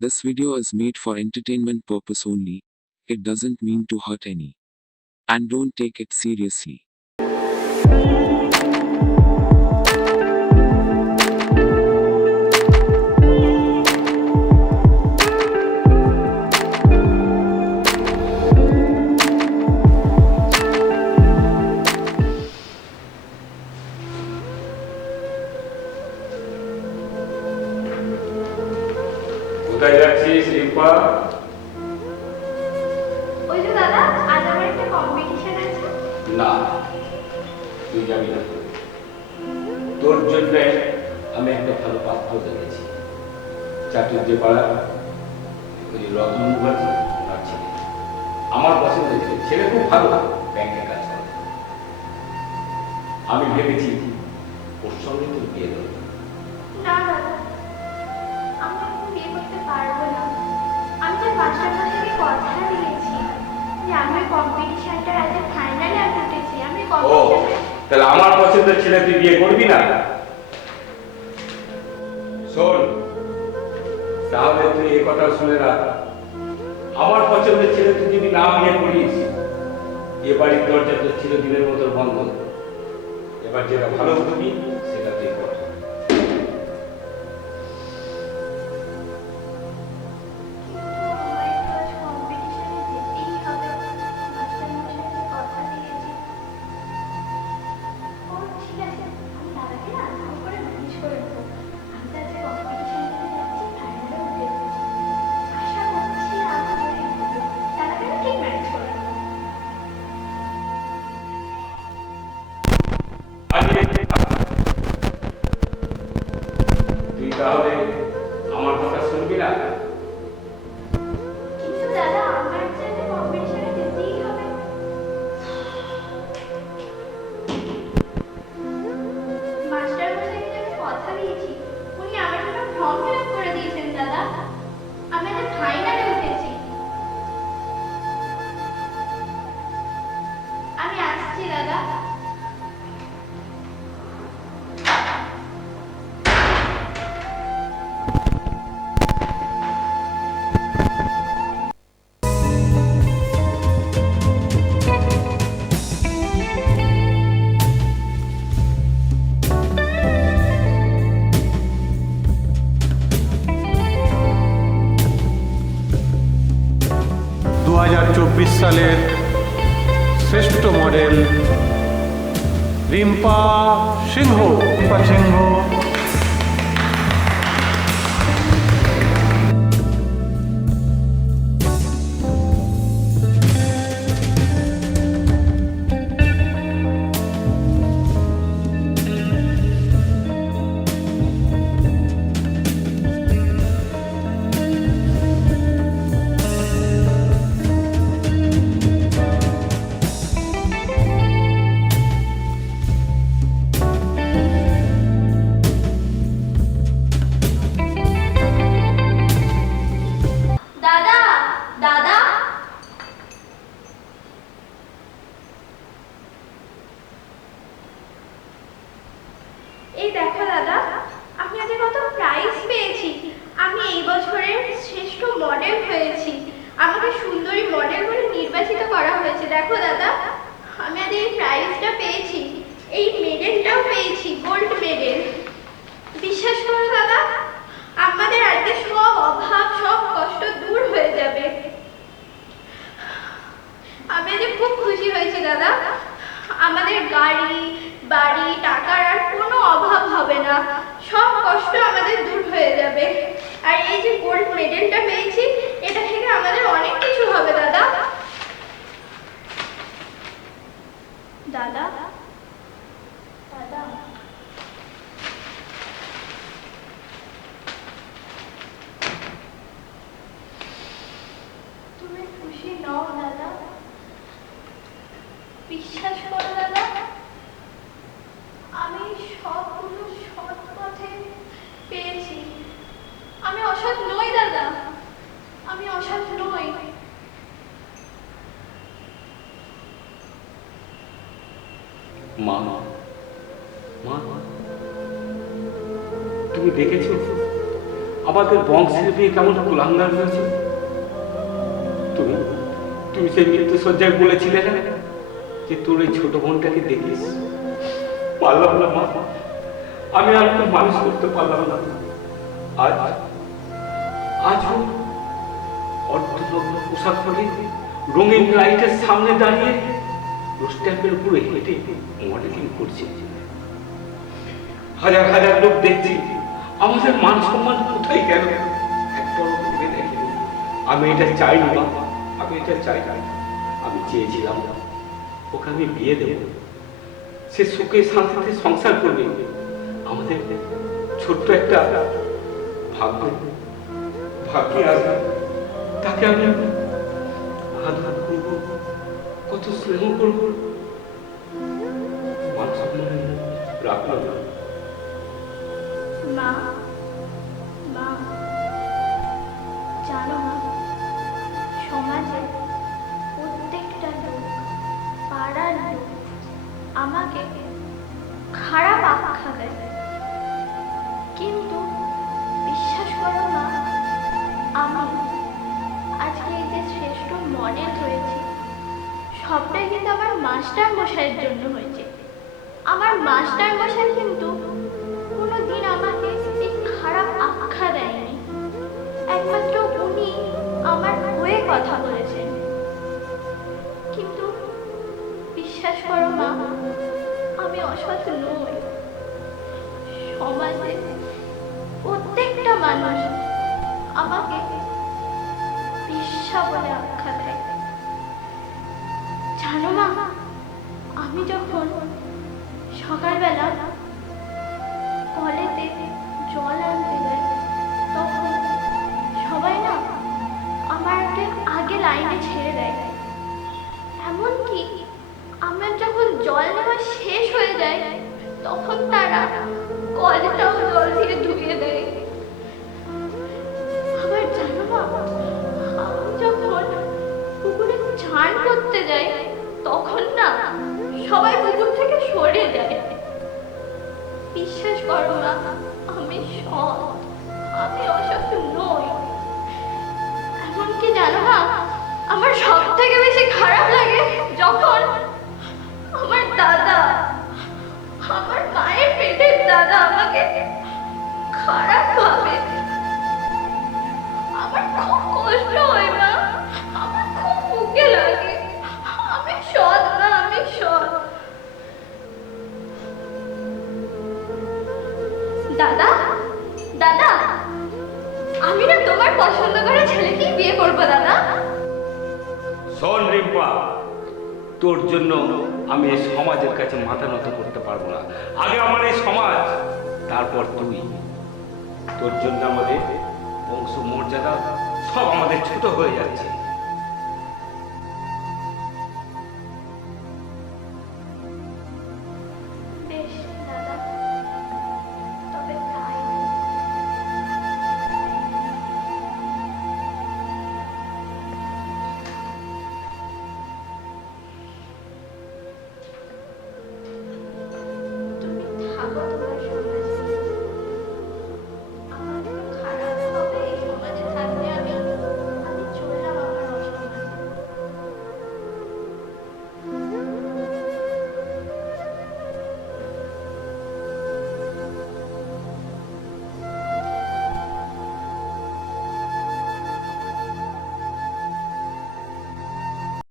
This video is made for entertainment purpose only. It doesn't mean to hurt any. And don't take it seriously. কোথায় যাচ্ছিস রিম্পা? ওই যে দাদা, আজ আমার একটা কম্পিটিশন আছে। না, তুই যাবি না। তোর জন্য আমি একটা ভালো পাত্র দেখেছি। চাটুর্য পাড়া ওই রতন মুখার্জি ওনার ছেলে। আমার পছন্দের ছেলে, ছেলে খুব ভালো, ব্যাংকে কাজ করে। আমি ভেবেছি ওর সঙ্গে তোর বিয়ে দেবো। না দাদা, আমি এখন বিয়ে করতে পারবো না। আমি তো মাস্টারমশাইকে কথা দিয়েছি যে আমি কম্পিটিশনটার আজ ফাইনালে আমি উঠেছি। আমি ও, কম্পিটিশনে তাহলে আমার পছন্দের ছেলে তুই বিয়ে করবি না? শোন, তাহলে তুই এই কথা শুনে রাখ। আমার পছন্দের ছেলে তুই যদি না বিয়ে করিস, এ বাড়ির দরজা তোর চিরদিনের মতো বন্ধ। এবার যেটা ভালো করবি সেটা তুই কর। আমায় তো আজ কম্পিটিশনে যেতেই হবে। মাস্টারমশাইকে কথা দিয়েছি। ও ঠিক আছে, আমি দাদাকে না নাম করে ম্যানেজ করে দেবো। আমি তো আজকে কম্পিটিশনটাতে যাচ্ছি, ফাইনালে উঠে এসেছি। আশা করছি আমি উঠে যাবো। দাদাকে আমি ঠিক ম্যানেজ করে দেবো। তুই তাহলে আমার কথা শুনবি না? কিন্তু দাদা, আমার যে কম্পিটিশনে যেতেই হবে। মাস্টারমশাইকে যে আমি কথা দিয়েছি, উনি আমার জন্য ফর্ম ফিল আপ করে দিয়েছেন দাদা। আমি আজ ফাইনালে উঠেছি। আমি আসছি দাদা। সালের শ্রেষ্ঠ মডেল রিম্পা সিংহ। দাদা, দাদা, এই দেখো দাদা, আমি আজ কত প্রাইজ পেয়েছি। আমি এই বছরের শ্রেষ্ঠ মডেল হয়েছি। আমাকে সুন্দরী মডেল বলে নির্বাচিত করা হয়েছে। দেখো দাদা, আমি আজ এই প্রাইজটা পেয়েছি, এই মেডেলটাও পেয়েছি, গোল্ড মেডেল। বিশ্বাস করো দাদা, আমাদের আজকে সব অভাব, সব কষ্ট দূর হয়ে যাবে। আমি আজ খুব খুশি হয়েছি দাদা। আমাদের গাড়ি, বাড়ি, টাকার আর কোনো অভাব হবে না। সব কষ্ট আমাদের দূর হয়ে যাবে। আর এই যে গোল্ড মেডেলটা পেয়েছি, এটা থেকে আমাদের অনেক কিছু হবে দাদা। দাদা, দাদা, তুমি খুশি নও দাদা? বিশ্বাস করো দাদা, আমি সবগুলো সৎ পথে পেয়েছি। আমি অসৎ নই দাদা, আমি অসৎ নই। মা, মা, তুমি দেখেছো আমাদের বংশের মেয়ে কেমন কুলাঙ্গার হয়েছে। তুমি তুমি সেই মৃত্যুসজ্জায় বলেছিলে না যে তোর এই ছোট বোনটাকে দেখিস। পারলাম না মা, আমি আর একটু মানুষ করতে পারলাম না। আজ আজও অর্ধনগ্ন পোশাক পরে রঙিন লাইটের সামনে দাঁড়িয়ে রোস্ট্যাম্পের উপরে হেঁটে মডেলিং করছে। হাজার হাজার লোক দেখছি, আমাদের মান সম্মান কোথায় গেল একবার ভেবে দেখি। আমি এটা চাই না, আমি এটা চাই না। আমি চেয়েছিলাম ওকে আমি বিয়ে দেব, সে সুখে শান্তিতে সংসার করবে। আমাদের ছোট্ট একটা ভাগ্য ভাগ্যে আসবে, তাকে আমি আদর করবো, কত স্নেহ করবো। মান সম্মান রাখলাম না। মা, মা, জানো মা, সমাজে প্রত্যেকটা লোক, পাড়ার লোক আমাকে খারাপ আখ্যা দেয়, কিন্তু বিশ্বাস করো মা, আমি আজকে এই যে শ্রেষ্ঠ মডেল হয়েছি সবটাই কিন্তু আমার মাস্টার মশাইয়ের জন্য হয়েছে। আমার মাস্টার মশাই কিন্তু কোনোদিন আমাকে এই খারাপ আখ্যা দেয়নি, একমাত্র উনি আমার হয়ে কথা বলেছেন। কিন্তু বিশ্বাস করো মা, আমি অসৎ নই। সমাজে প্রত্যেকটা মানুষ আমাকে বিশ্বাস বলে আখ্যা দেয়। জানো মা, আমি যখন সকালবেলা কলেতে জল আনতে যাই তখন সবাই না আমাকে আগে লাইনে ছেড়ে দেয়। এমনকি আমার যখন জল নেওয়া শেষ হয়ে যায় তখন তারা কলটাও জল দিয়ে ধুয়ে দেয়। আবার জানো মা, আমি যখন পুকুরে স্নান করতে যাই তখন না সবাই পুকুর থেকে সরে যায়। বিশ্বাস করো না, আমি সৎ, আমি অসৎ নই। এমনকি জানো না, আমার সব থেকে বেশি খারাপ লাগে যখন আমার দাদা, আমার মায়ের পেটের দাদা আমাকে খারাপ ভাবে। আমার খুব কষ্ট হয় মা, আমার খুব বুকে লাগে। আমি সৎ না, আমি সৎ। দাদা, দাদা, আমি না তোমার পছন্দ করে ছেলেকেই বিয়ে করবো দাদা। শোন রিম্পা, তোর জন্য আমি এই সমাজের কাছে মাথা নত করতে পারবো না। আগে আমার এই সমাজ, তারপর তুই। তোর জন্য আমাদের বংশ মর্যাদা সব আমাদের ছোট হয়ে যাচ্ছে।